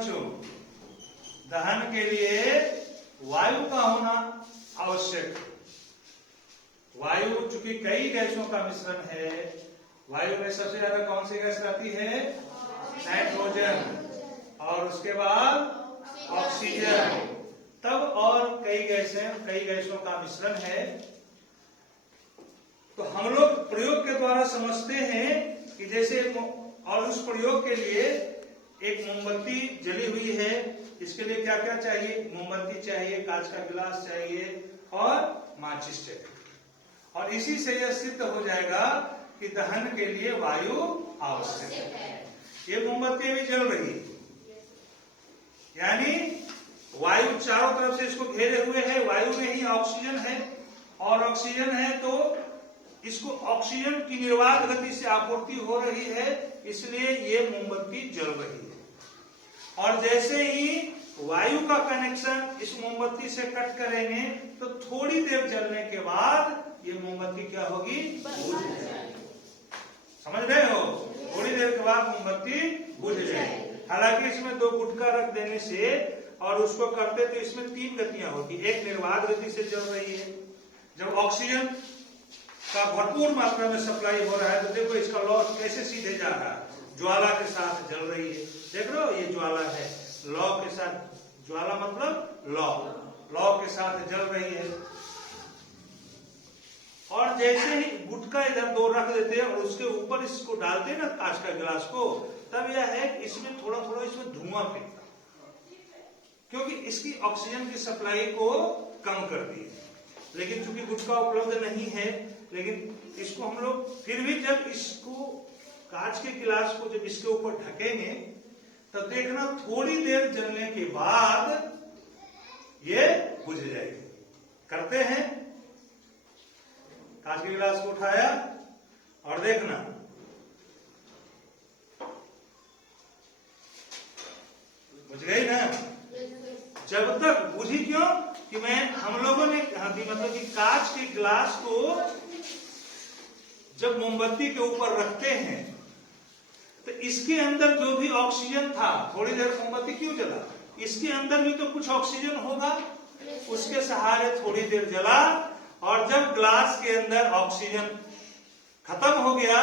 बच्चों, दहन के लिए वायु का होना आवश्यक है। वायु चूंकि कई गैसों का मिश्रण है, वायु में सबसे ज्यादा कौन सी गैस रहती है? नाइट्रोजन, और उसके बाद ऑक्सीजन, तब और कई गैसों का मिश्रण है। तो हम लोग प्रयोग के द्वारा समझते हैं कि जैसे, और उस प्रयोग के लिए एक मोमबत्ती जली हुई है, इसके लिए क्या क्या चाहिए? मोमबत्ती चाहिए, कांच का गिलास चाहिए और माचिस चाहिए। और इसी से यह सिद्ध हो जाएगा कि दहन के लिए वायु आवश्यक है। ये मोमबत्ती भी जल रही है, यानी वायु चारों तरफ से इसको घेरे हुए है, वायु में ही ऑक्सीजन है, और ऑक्सीजन है तो इसको ऑक्सीजन की निर्वात गति से आपूर्ति हो रही है, इसलिए ये मोमबत्ती जल रही है। और जैसे ही वायु का कनेक्शन इस मोमबत्ती से कट करेंगे तो थोड़ी देर जलने के बाद ये मोमबत्ती क्या होगी? बुझ जाएगी। समझ रहे हो? थोड़ी देर के बाद मोमबत्ती बुझ जाएगी। हालांकि इसमें 2 गुटका रख देने से और उसको करते तो इसमें 3 गतियां होगी। एक निर्वात गति से जल रही है, जब ऑक्सीजन का भरपूर मात्रा में सप्लाई हो रहा है तो देखो इसका लॉ कैसे सीधे जा रहा है, ज्वाला के साथ जल रही है। देख रहे हो, ये ज्वाला है, लॉ के साथ, ज्वाला मतलब लॉ के साथ जल रही है। और जैसे ही गुटका इधर 2 रख देते हैं और उसके ऊपर इसको डालते हैं ना, कांच का गिलास को, तब यह है इसमें थोड़ा थोड़ा इसमें धुआं फेंकता, क्योंकि इसकी ऑक्सीजन की सप्लाई को कम कर दी है। लेकिन चूंकि गुटका उपलब्ध नहीं है, लेकिन इसको हम लोग फिर भी जब इसको कांच के गिलास को जब इसके ऊपर ढकेंगे तब देखना थोड़ी देर जलने के बाद ये बुझ जाएगी। करते हैं, कांच के गिलास को उठाया और देखना, बुझ गई ना? जब तक बुझी क्यों कि हम लोगों ने मतलब कि कांच के गिलास को जब मोमबत्ती के ऊपर रखते हैं तो इसके अंदर जो भी ऑक्सीजन था, थोड़ी देर मोमबत्ती क्यों जला? इसके अंदर भी तो कुछ ऑक्सीजन होगा, उसके सहारे थोड़ी देर जला, और जब ग्लास के अंदर ऑक्सीजन खत्म हो गया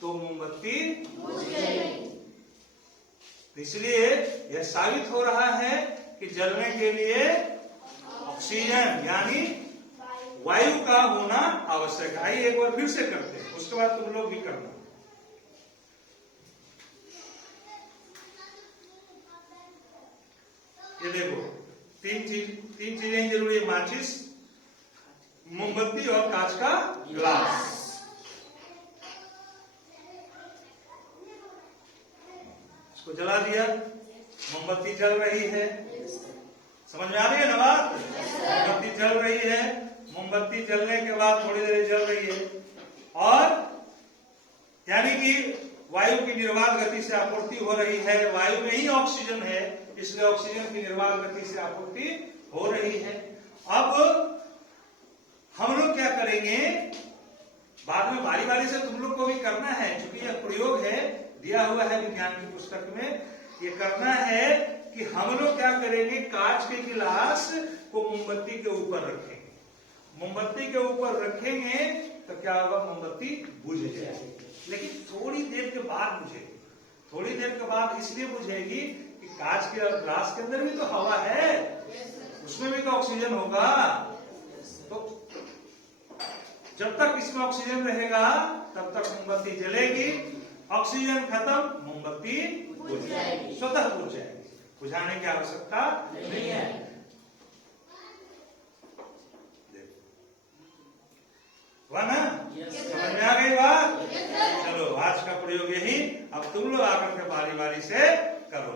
तो मोमबत्ती बुझ गई। इसलिए यह साबित हो रहा है कि जलने के लिए ऑक्सीजन यानी वायु का होना आवश्यक है। आइए एक बार फिर से करते हैं, उसके बाद तुम लोग भी करना। ये देखो, 3 चीजें जरूरी है, माचिस, मोमबत्ती और कांच का गिलास। इसको जला दिया, मोमबत्ती जल रही है। समझ में आ रही है ना बात? मोमबत्ती जल रही है, मोमबत्ती जलने के बाद थोड़ी देर जल रही है, और यानी कि वायु की निर्वात गति से आपूर्ति हो रही है। वायु में ही ऑक्सीजन है, इसलिए ऑक्सीजन की निर्वात गति से आपूर्ति हो रही है। अब हम लोग क्या करेंगे, बाद में बारी बारी से तुम लोग को भी करना है, क्योंकि यह प्रयोग है, दिया हुआ है विज्ञान की पुस्तक में। ये करना है कि हम लोग क्या करेंगे, कांच के गिलास को मोमबत्ती के ऊपर रखेंगे। मोमबत्ती के ऊपर रखेंगे तो क्या होगा, मोमबत्ती बुझ जाएगी, लेकिन थोड़ी देर के बाद बुझेगी। थोड़ी देर के बाद इसलिए बुझेगी कि कांच के ग्लास के अंदर भी तो हवा है, उसमें भी तो ऑक्सीजन होगा। तो जब तक इसमें ऑक्सीजन रहेगा तब तक मोमबत्ती जलेगी, ऑक्सीजन खत्म, मोमबत्ती बुझ जाएगी, स्वतः बुझ जाएगी, बुझाने की आवश्यकता नहीं है। हुआ ना? समझ में आ गई बात? चलो, आज का प्रयोग यही। अब तुम लोग आकर के बारी बारी से करो।